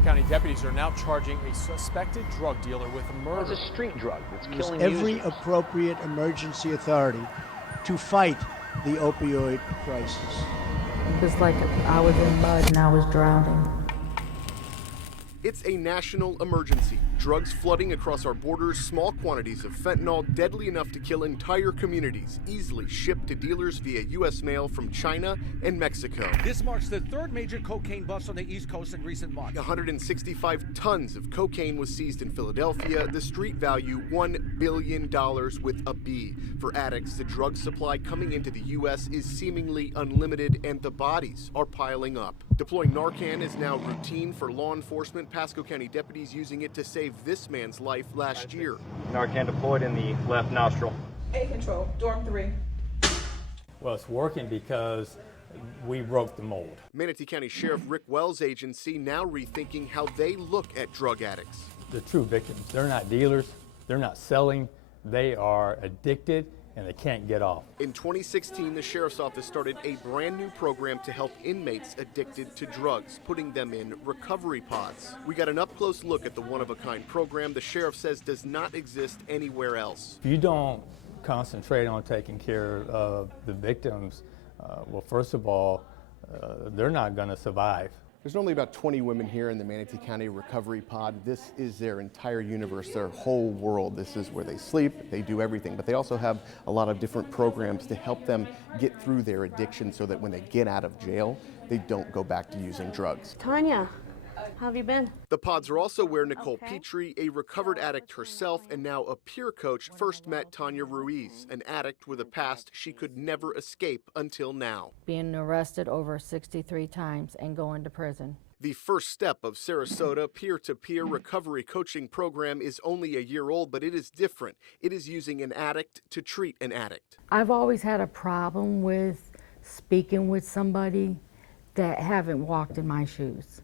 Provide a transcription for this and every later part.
Pasco County deputies are now charging a suspected drug dealer with murder. It's a street drug that's killing every users. appropriate emergency authority to fight the opioid crisis. It was like I was in mud and I was drowning. It's a national emergency. Drugs flooding across our borders, small quantities of fentanyl deadly enough to kill entire communities, easily shipped to dealers via U.S. mail from China and Mexico. This marks the third major cocaine bust on the East Coast in recent months. 165 tons of cocaine was seized in Philadelphia. The street value, $1 billion with a B. For addicts, the drug supply coming into the U.S. is seemingly unlimited, and the bodies are piling up. Deploying Narcan is now routine for law enforcement. Pasco County deputies using it to save this man's life last year. Narcan deployed in the left nostril. A control, dorm 3. Well, it's working because we broke the mold. Manatee County Sheriff Rick Wells' agency now rethinking how they look at drug addicts. The true victims, they're not dealers, they're not selling, they are addicted and they can't get off. In 2016, the Sheriff's Office started a brand new program to help inmates addicted to drugs, putting them in recovery pods. We got an up-close look at the one-of-a-kind program the Sheriff says does not exist anywhere else. If you don't concentrate on taking care of the victims, well, first of all, they're not going to survive. There's only about 20 women here in the Manatee County Recovery Pod. This is their entire universe, their whole world. This is where they sleep, they do everything. But they also have a lot of different programs to help them get through their addiction so that when they get out of jail, they don't go back to using drugs. Tanya, how have you been? The pods are also where Nicole Petrie, a recovered addict herself and now a peer coach, first met Tanya Ruiz, an addict with a past she could never escape until now. Being arrested over 63 times and going to prison. The first step of Sarasota peer-to-peer recovery coaching program is only a year old, but it is different. It is using an addict to treat an addict. I've always had a problem with speaking with somebody that haven't walked in my shoes.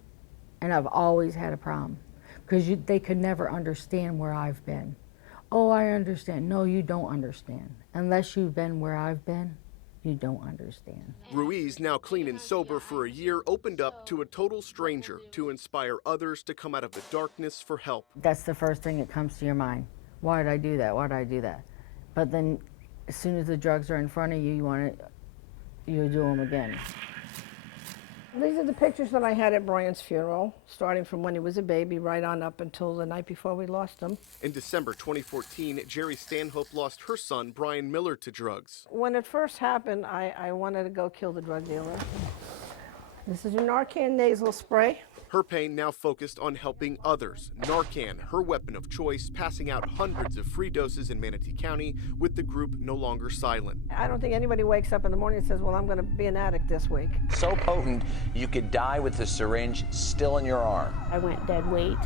And I've always had a problem because they could never understand where I've been. Oh, I understand. No, you don't understand. Unless you've been where I've been, you don't understand. Ruiz, now clean and sober for a year, opened up to a total stranger to inspire others to come out of the darkness for help. That's the first thing that comes to your mind. Why did I do that? Why did I do that? But then as soon as the drugs are in front of you, you do them again. These are the pictures that I had at Brian's funeral, starting from when he was a baby right on up until the night before we lost him. In December 2014, Jerry Stanhope lost her son, Brian Miller, to drugs. When it first happened, I wanted to go kill the drug dealer. This is your Narcan nasal spray. Her pain now focused on helping others. Narcan, her weapon of choice, passing out hundreds of free doses in Manatee County with the group no longer silent. I don't think anybody wakes up in the morning and says, well, I'm going to be an addict this week. So potent, you could die with the syringe still in your arm. I went dead weight,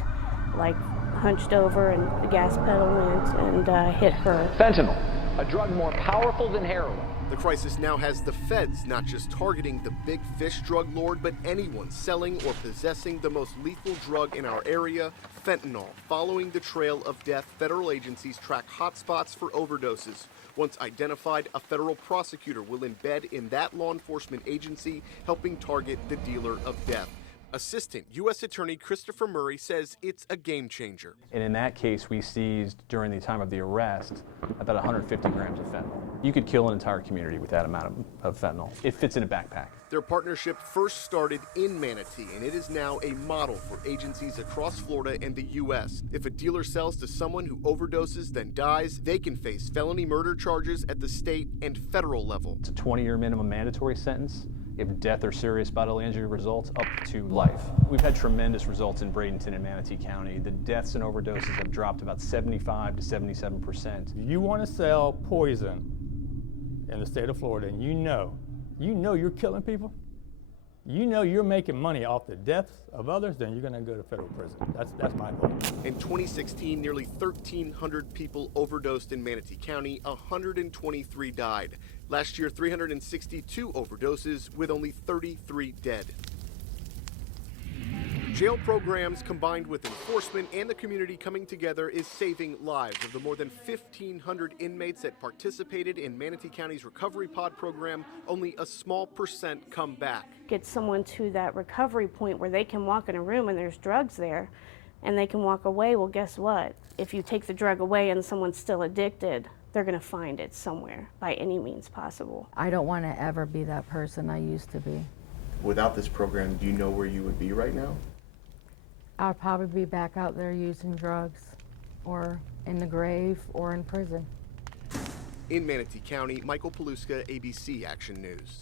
like hunched over, and the gas pedal went and hit her. Fentanyl, a drug more powerful than heroin. The crisis now has the feds not just targeting the big fish drug lord, but anyone selling or possessing the most lethal drug in our area, fentanyl. Following the trail of death, federal agencies track hotspots for overdoses. Once identified, a federal prosecutor will embed in that law enforcement agency, helping target the dealer of death. Assistant U.S. Attorney Christopher Murray says it's a game changer. And in that case, we seized, during the time of the arrest, about 150 grams of fentanyl. You could kill an entire community with that amount of fentanyl. It fits in a backpack. Their partnership first started in Manatee, and it is now a model for agencies across Florida and the U.S. If a dealer sells to someone who overdoses then dies, they can face felony murder charges at the state and federal level. It's a 20-year minimum mandatory sentence. If death or serious bodily injury results, up to life. We've had tremendous results in Bradenton and Manatee County. The deaths and overdoses have dropped about 75 to 77%. You want to sell poison in the state of Florida, and you know you're killing people, you know you're making money off the deaths of others, then you're going to go to federal prison. That's my goal. In 2016, nearly 1,300 people overdosed in Manatee County, 123 died. Last year, 362 overdoses with only 33 dead. Jail programs combined with enforcement and the community coming together is saving lives of the more than 1,500 inmates that participated in Manatee County's Recovery Pod program. Only a small percent come back. Get someone to that recovery point where they can walk in a room and there's drugs there and they can walk away. Well, guess what? If you take the drug away and someone's still addicted, they're going to find it somewhere by any means possible. I don't want to ever be that person I used to be. Without this program, do you know where you would be right now? I'll probably be back out there using drugs, or in the grave, or in prison. In Manatee County, Michael Paluska, ABC Action News.